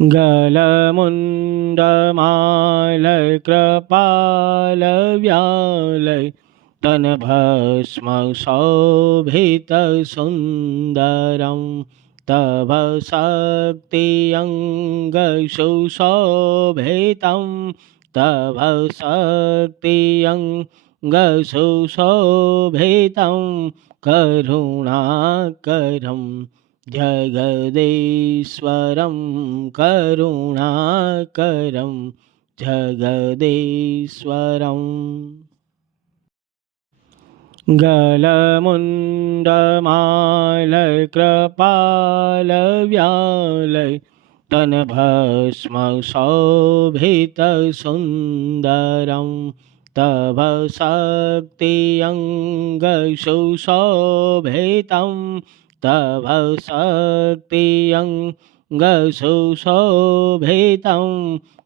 गलमुण्डमालकृपालव्यालय तनभस्मशोभितसुन्दरं तव शक्तियङ्गसुशोभितं तव शक्तियङ्गसुशोभितं करुणाकरं जगदीश्वरं करुणाकरं जगदीश्वरम् गलमुण्डमालकृपालव्यालय तनभस्मशोभितसुन्दरं तव शक्तियङ्गसुशोभितं तव शक्तियङ्गसुशोभितं